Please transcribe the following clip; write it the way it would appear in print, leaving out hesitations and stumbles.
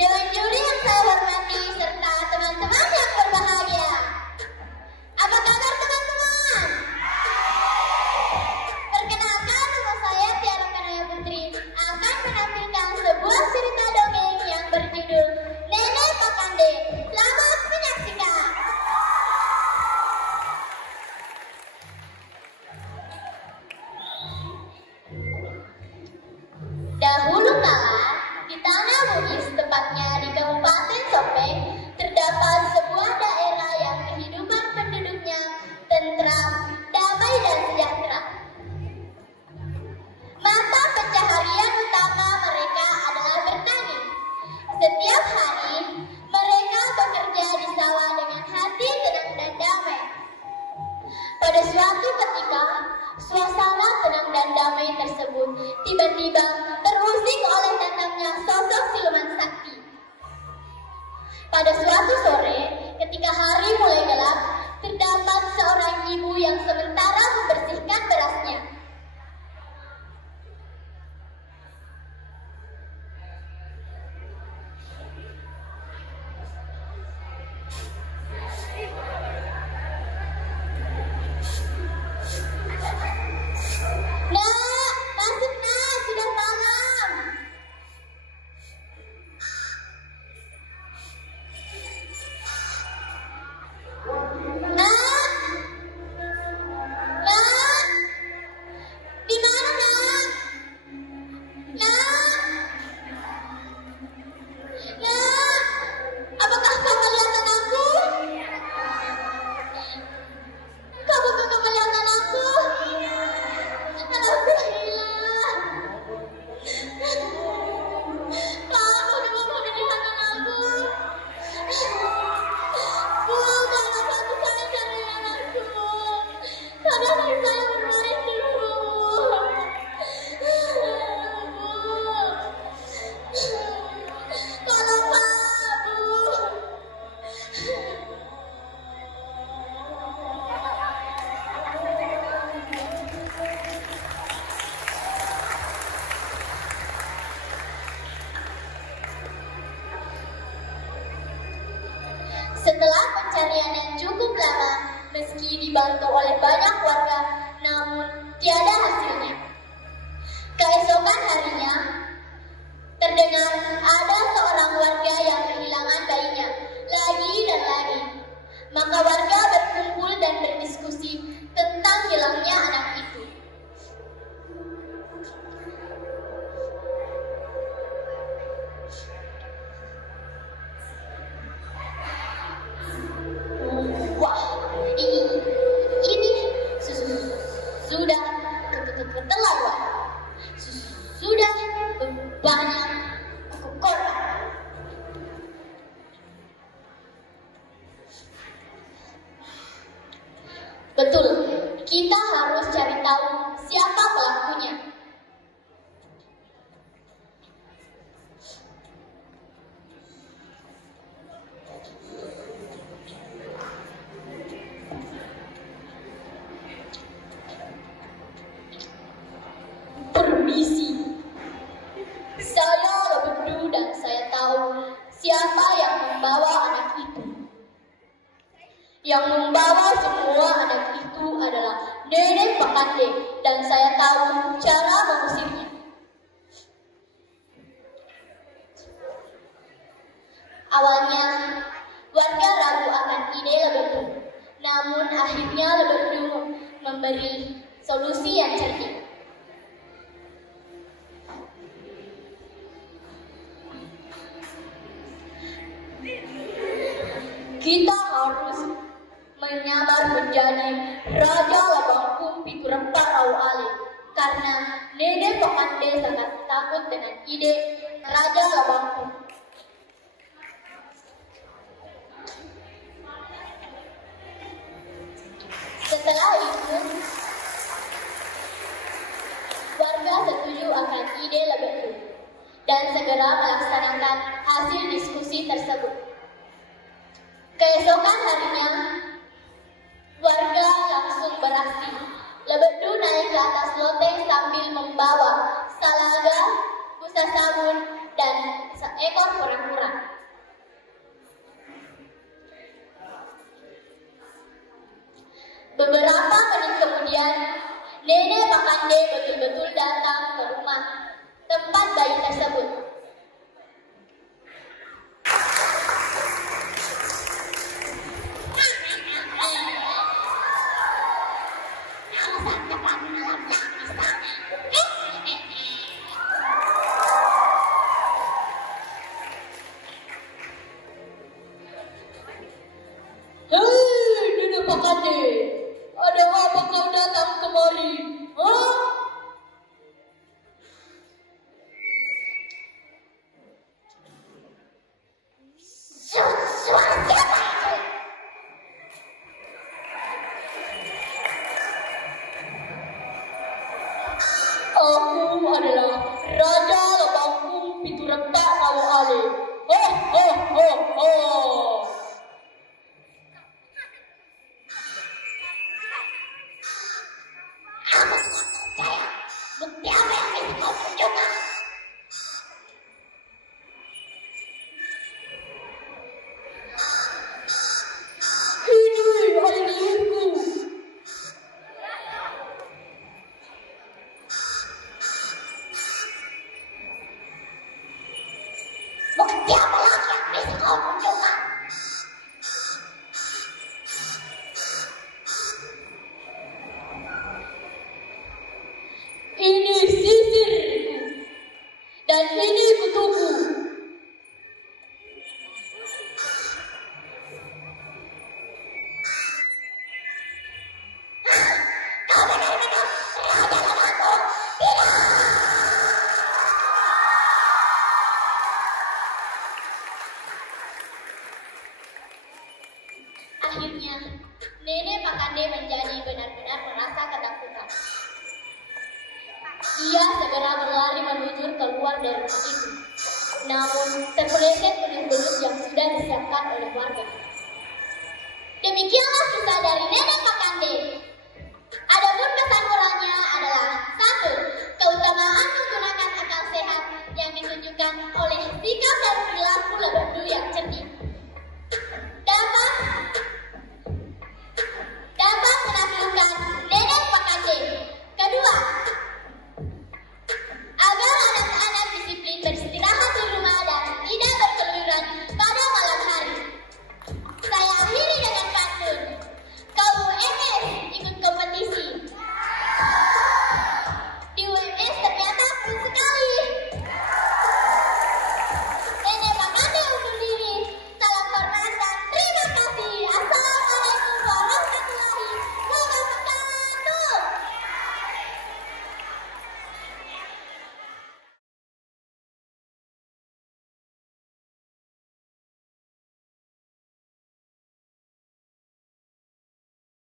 Dewan juri yang saya hormati serta teman-teman yang berbahagia. Apa kabar teman-teman? Perkenalkan, nama saya Tiara Kanaya Putri akan menampilkan sebuah cerita dongeng yang berjudul Nenek Pakande. Selamat menyaksikan. Dahulu kala, di Tanah Bugis, tepatnya di Kabupaten Sopeng, terdapat sebuah daerah yang kehidupan penduduknya tentram, damai dan sejahtera. Mata pencaharian utama mereka adalah bertani. Setiap hari, mereka bekerja di sawah dengan hati tenang dan damai. Pada suatu ketika, suasana tenang dan damai tersebut tiba-tiba terusik oleh datangnya sosok siluman sakti. Pada suatu sore, ketika hari mulai gelap, terdapat seorang ibu yang sementara membersihkan berasnya. Setelah pencarian yang cukup lama, meski dibantu oleh banyak warga, namun tiada hasilnya. Keesokan harinya, terdengar ada seorang warga yang kehilangan bayinya, lagi dan lagi. Maka warga berkumpul dan berdiskusi tentang hilangnya anak itu. Sudah keterlaluan, sudah banyak korban. Betul, kita harus cari tahu siapa pelakunya. Permisi, saya Lebedu dan saya tahu siapa yang membawa anak itu. Yang membawa semua anak itu adalah Nenek Pakande dan saya tahu cara mengusirnya. Awalnya, warga ragu akan ide Lebedu, namun akhirnya Lebedu memberi solusi yang cerdik. Kita harus menyamar menjadi Raja Labangkum Piturempa Rau Ale karena Nenek Pakande sangat takut dengan ide Raja Labangkum. Setelah itu, warga setuju akan ide Lebedu dan segera melaksanakan hasil diskusi tersebut. Keesokan harinya, warga langsung beraksi. Lebedu naik ke atas loteng sambil membawa salaga, busa sabun, dan seekor kura-kura. Beberapa menit kemudian, Nenek Pakande betul-betul datang ke rumah tempat bayi tersebut. Hei, Nenek Pakande, ada apa kau datang kemari? Hah? Suara siapa itu? Aku adalah Raja Lebangkung Piturekta Kawo Ale. Ho ho ho ho. Bukti apa yang ingin kau tunjukkan? Ini air liurku. Bukti apa lagi yang bisa kau tunjukkan? Ini sisirku. Dan ini kutuku. Kau benar-benar Raja Lebangkung. Tidak! Akhirnya, Nenek Pakande menjadi benar-benar merasa ketakutan. Ia segera berlari menuju keluar dari rumah itu. Namun, terpeleset belut-belut yang sudah disiapkan oleh warga. Demikianlah kisah dari Nenek Pakande. Adapun